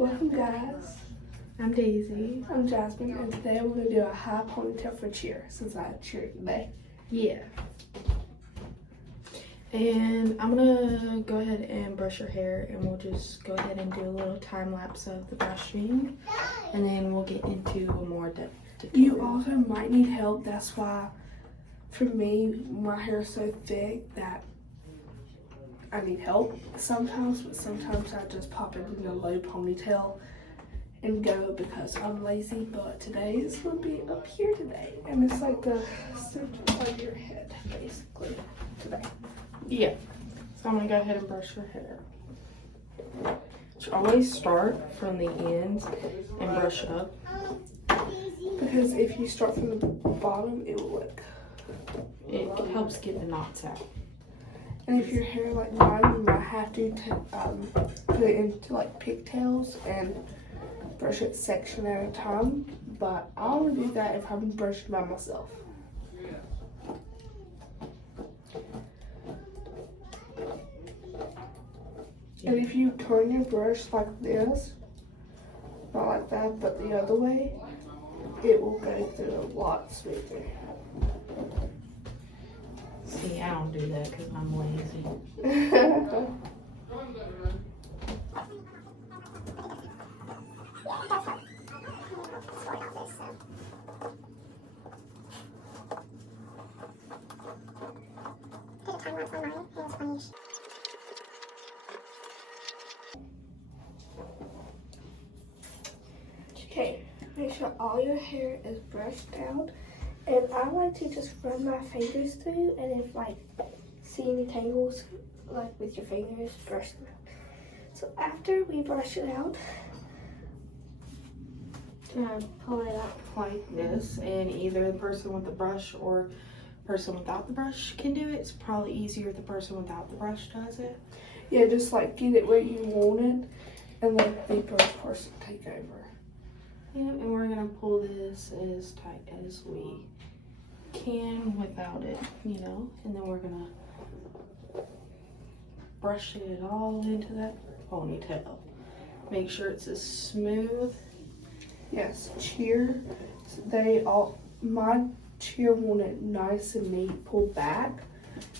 Welcome guys, I'm Daisy. I'm Jasmine, and today we're going to do a high ponytail for cheer since I had cheer today. Yeah. And I'm gonna go ahead and brush your hair, and we'll just go ahead and do a little time lapse of the brushing, and then we'll get into a more depth tutorial. You also might need help. That's why for me my hair is so thick that I need help sometimes, but sometimes I just pop it in a low ponytail and go because I'm lazy. But today is going to be up here today, and it's like the center of your head basically today. Yeah. So I'm gonna go ahead and brush your hair. So always start from the ends and brush up. Because if you start from the bottom, it will look. It helps get the knots out. And if your hair like mine, you might have to put it into like pigtails and brush it section at a time. But I only do that if I'm brushing by myself. And if you turn your brush like this, not like that, but the other way, it will go through a lot smoother. See, I don't do that because I'm lazy. Okay, make sure all your hair is brushed out. And I like to just run my fingers through, and if like see any tangles like with your fingers, brush them out. So after we brush it out, Pull it up like this, and either the person with the brush or person without the brush can do it. It's probably easier if the person without the brush does it. yeah, just like get it where you want it, and let the brush person take over. Yeah, and we're gonna pull this as tight as we can without it, and then we're gonna brush it all into that ponytail. Make sure it's as smooth. Yes, cheer. My cheer want it nice and neat, pulled back.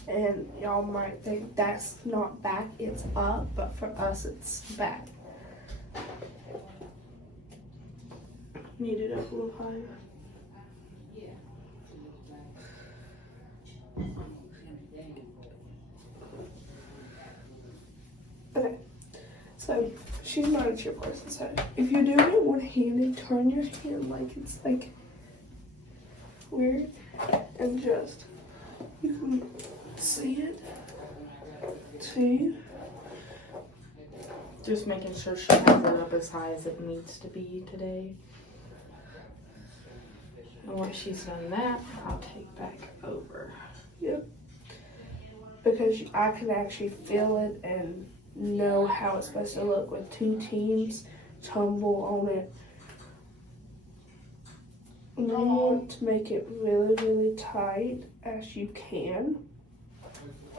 And y'all might think that's not back, it's up, but for us it's back. Need it up a little higher. Okay, so she's not a cheer person, so if you're doing it one-handed, turn your hand like it's like weird, and just, you can see it, too. Just making sure she has it up as high as it needs to be today. And once she's done that, I'll take back over. Yep. Because I can actually feel it and know how it's supposed to look with two teams tumble on it. And you want to make it really, really tight as you can.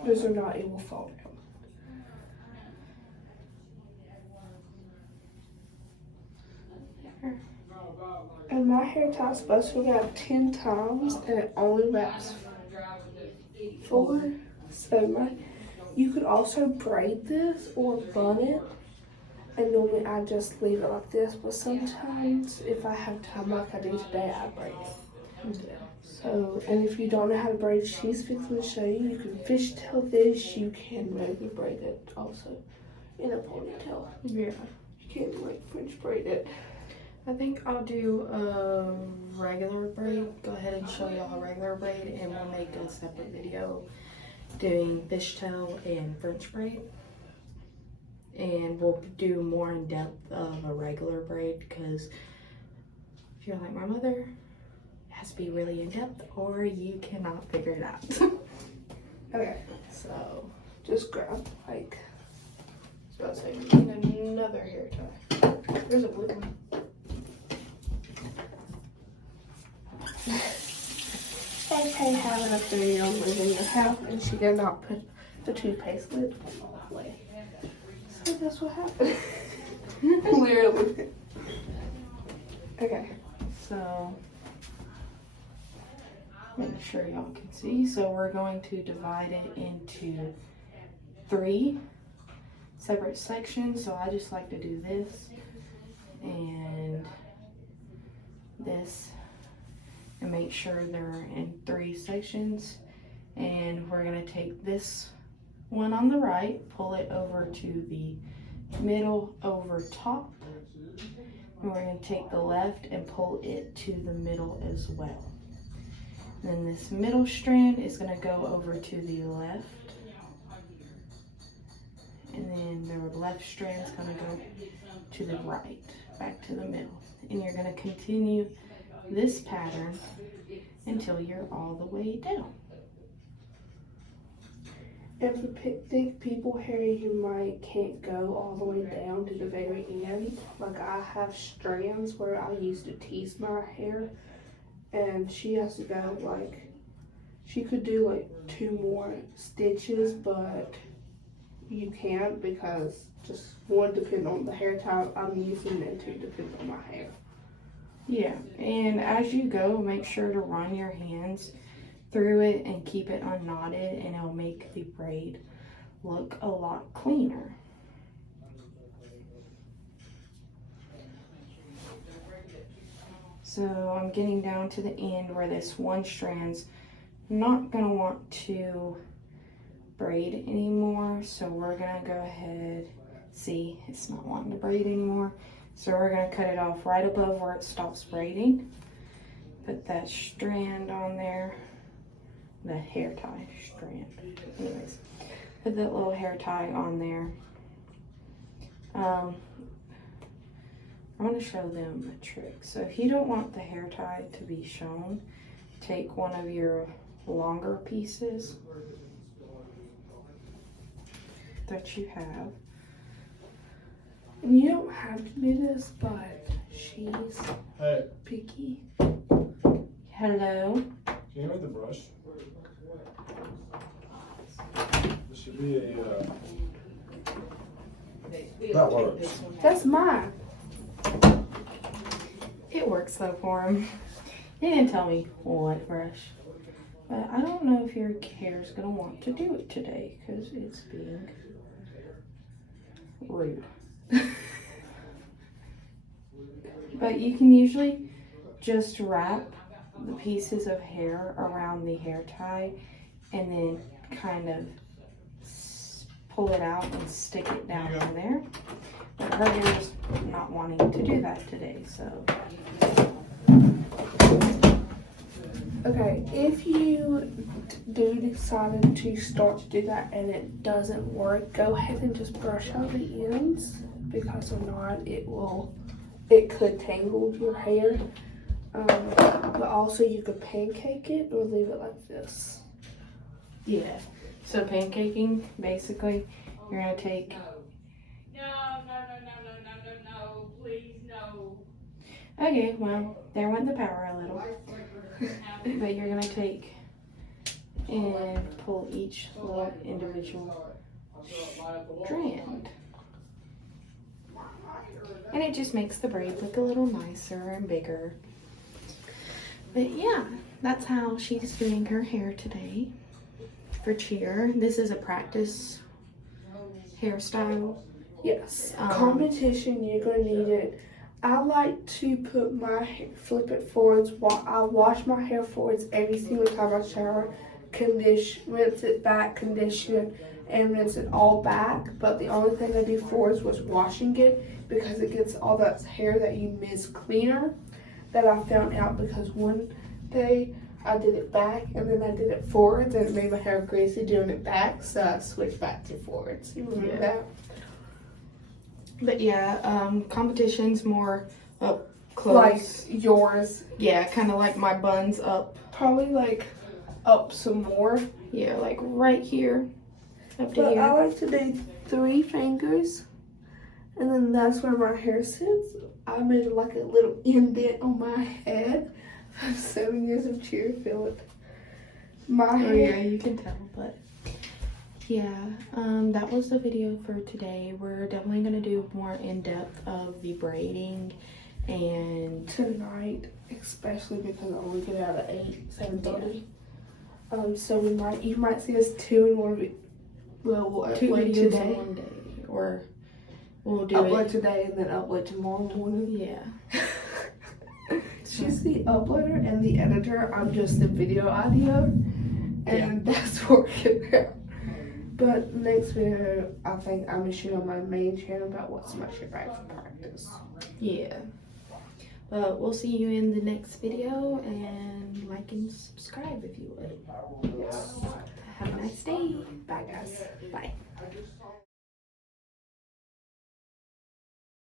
Because if not, it will fall down. And my hair tie is supposed to wrap 10 times, and it only wraps 4. So you could also braid this or bun it. And normally I just leave it like this, but sometimes if I have time like I do today, I braid it. Yeah. So, and if you don't know how to braid, she's fixing to show you. You can fishtail this, you can maybe braid it also in a ponytail. Yeah. You can like French braid it. I think I'll do a regular braid. Go ahead and show y'all a regular braid, and we'll make a separate video doing fishtail and French braid. And we'll do more in depth of a regular braid, because if you're like my mother, it has to be really in depth or you cannot figure it out. Okay, So just grab like, I was about to say, we need another hair tie. there's a blue one. Okay, having a 3-year-old live in your house, and she did not put the toothpaste lid away. So that's what happened. Literally. Okay. So, make sure y'all can see. So we're going to divide it into 3 separate sections. So I just like to do this and this and make sure they're in 3 sections. And we're gonna take this one on the right, pull it over to the middle over top. And we're gonna take the left and pull it to the middle as well. Then this middle strand is gonna go over to the left. And then the left strand is gonna go to the right, back to the middle. And you're gonna continue this pattern until you're all the way down. And for thick people hair, you might can't go all the way down to the very end. Like I have strands where I used to tease my hair, and she has to go like, she could do like 2 more stitches, but you can't because just 1 depends on the hair type I'm using and 2 depends on my hair. Yeah, and as you go, make sure to run your hands through it and keep it unknotted, and it'll make the braid look a lot cleaner. So I'm getting down to the end where this one strand's not gonna want to braid anymore, so we're gonna go ahead, see, it's not wanting to braid anymore, so we're gonna cut it off right above where it stops braiding. Put that strand on there, the hair tie strand. Anyways, put that little hair tie on there. I'm going to show them a trick. So if you don't want the hair tie to be shown, take one of your longer pieces that you have. And you don't have to do this, but she's picky. Hello? Can you hold the brush? This should be a, that works. That's mine. It works though for him. He didn't tell me what brush. But I don't know if your hair is going to want to do it today because it's being rude. But you can usually just wrap the pieces of hair around the hair tie and then kind of pull it out and stick it down in there. But her hair's not wanting to do that today, so. Okay, if you do decide to start to do that and it doesn't work, go ahead and just brush out the ends, because if not, it could tangle your hair. But also you could pancake it or leave it like this. Yeah. So pancaking, basically, you're gonna take. No, please, no. Okay, well, there went the power a little. But you're gonna take and pull each little individual strand. And it just makes the braid look a little nicer and bigger. But yeah, that's how she's doing her hair today for cheer. This is a practice hairstyle. Yes. Competition, you're gonna need it. I like to put my flip it forwards. I wash my hair forwards every single time I shower. Rinse it back, condition it, and rinse it all back. But the only thing I do forwards was washing it, because it gets all that hair that you miss cleaner. That I found out because one day I did it back and then I did it forwards and it made my hair greasy doing it back, so I switched back to forwards. You remember that? But yeah, competition's more up close. Like yours. Yeah, kind of like my buns up. Probably like up some more. Yeah, like right here, up to But here. I like to do 3 fingers, and then that's where my hair sits. I made like a little indent on my head. 7 years of cheer, Philip. My Oh hair. yeah, you can tell, but yeah, that was the video for today. We're definitely gonna do more in depth of the braiding and tonight, especially because I only get out at 7:30. So you might see us two in one video. Well, we'll two upload videos today. in one day, or we'll do Upload it. today and then upload tomorrow morning. Yeah. She's the uploader and the editor. I'm just the video audio, and that's working out. But next video, I think I'm gonna shoot on my main channel about what's my shit right for practice. Yeah. But we'll see you in the next video, and like and subscribe if you would. Yes. Have a nice day. Bye, guys. Bye.